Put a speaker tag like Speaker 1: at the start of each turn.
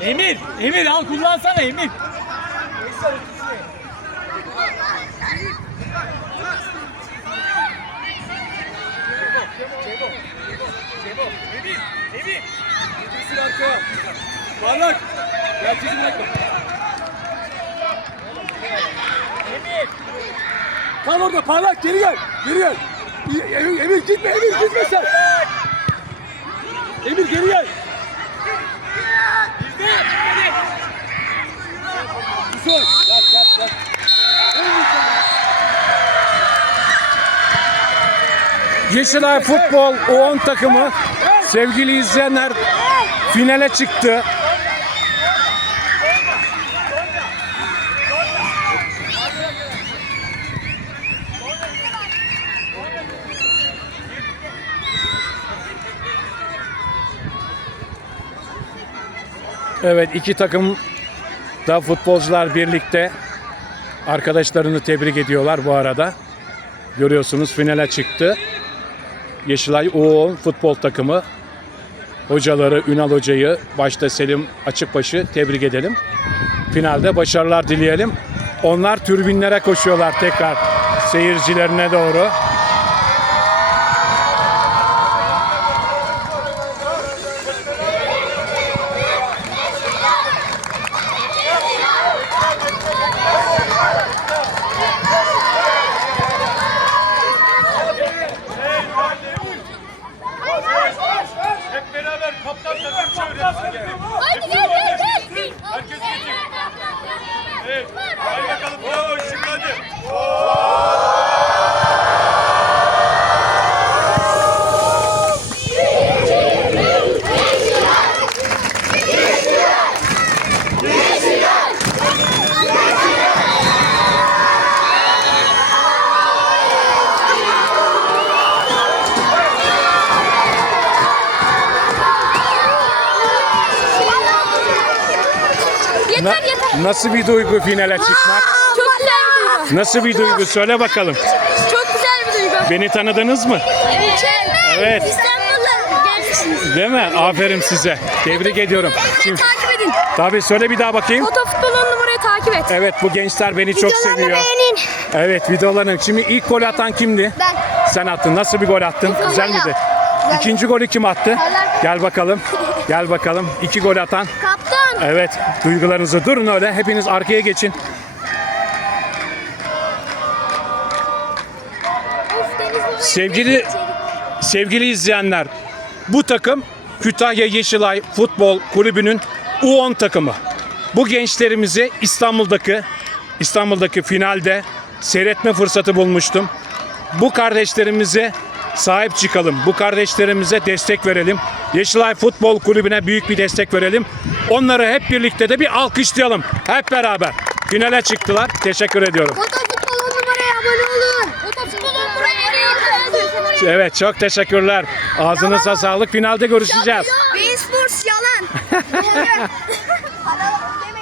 Speaker 1: Emir, Emir al kullansana Emir. Emir, Emir. Getirsin arkaya. Parlak. Gel çizim bırakma. Emir.
Speaker 2: Kal orada parlak geri gel. Geri gel. Emir, Emir gitme Emir gitme sen. Emir geri gel. Yusuf. Yat yat yat. Yeşilay Futbol U10 takımı sevgili izleyenler finale çıktı. Evet iki takım da futbolcular birlikte arkadaşlarını tebrik ediyorlar bu arada. Görüyorsunuz finale çıktı. Yeşilay U10 futbol takımı hocaları Ünal Hoca'yı başta Selim Açıkbaş'ı tebrik edelim. Finalde başarılar dileyelim. Onlar türbinlere koşuyorlar tekrar seyircilerine doğru.
Speaker 1: Hep beraber kaptan takım çevirelim.
Speaker 3: Hadi gel gel gel.
Speaker 1: Herkes geçin. Evet. Hadi bakalım. Bravo şimdi hadi.
Speaker 3: Yeter yeter.
Speaker 2: Nasıl bir duygu finale çıkmak?
Speaker 3: Çok güzel bir duygu.
Speaker 2: Nasıl bir duygu? Söyle bakalım.
Speaker 3: Çok güzel bir duygu.
Speaker 2: Beni tanıdınız mı?
Speaker 3: Mükemmel.
Speaker 2: Evet.
Speaker 3: İstanbul'da gençsiniz.
Speaker 2: Değil mi? Aferin size. Tebrik ediyorum. Şimdi,
Speaker 3: takip edin.
Speaker 2: tabii söyle bir daha bakayım.
Speaker 3: Foto futbol on numarayı takip et.
Speaker 2: Evet bu gençler beni çok seviyor.
Speaker 3: beğenin.
Speaker 2: Evet videolarını. Şimdi ilk gol atan kimdi?
Speaker 3: Ben.
Speaker 2: Sen attın. Nasıl bir gol attın? Güzel miydi? İkinci golü kim attı? Gel bakalım. Gel bakalım. İki gol atan.
Speaker 3: Kaptan.
Speaker 2: Evet. Duygularınızı durun öyle. Hepiniz arkaya geçin. Sevgili sevgili izleyenler, bu takım Kütahya Yeşilay Futbol Kulübü'nün U10 takımı. Bu gençlerimizi İstanbul'daki İstanbul'daki finalde seyretme fırsatı bulmuştum. Bu kardeşlerimize sahip çıkalım. Bu kardeşlerimize destek verelim. Yeşilay Futbol Kulübü'ne büyük bir destek verelim. Onları hep birlikte de bir alkışlayalım. Hep beraber. Finale çıktılar. Teşekkür ediyorum.
Speaker 3: Foto futbol on numaraya abone olun. Foto futbol on numaraya
Speaker 2: Evet çok teşekkürler. Ağzınıza sağlık. Finalde görüşeceğiz.
Speaker 3: Bein Sports yalan.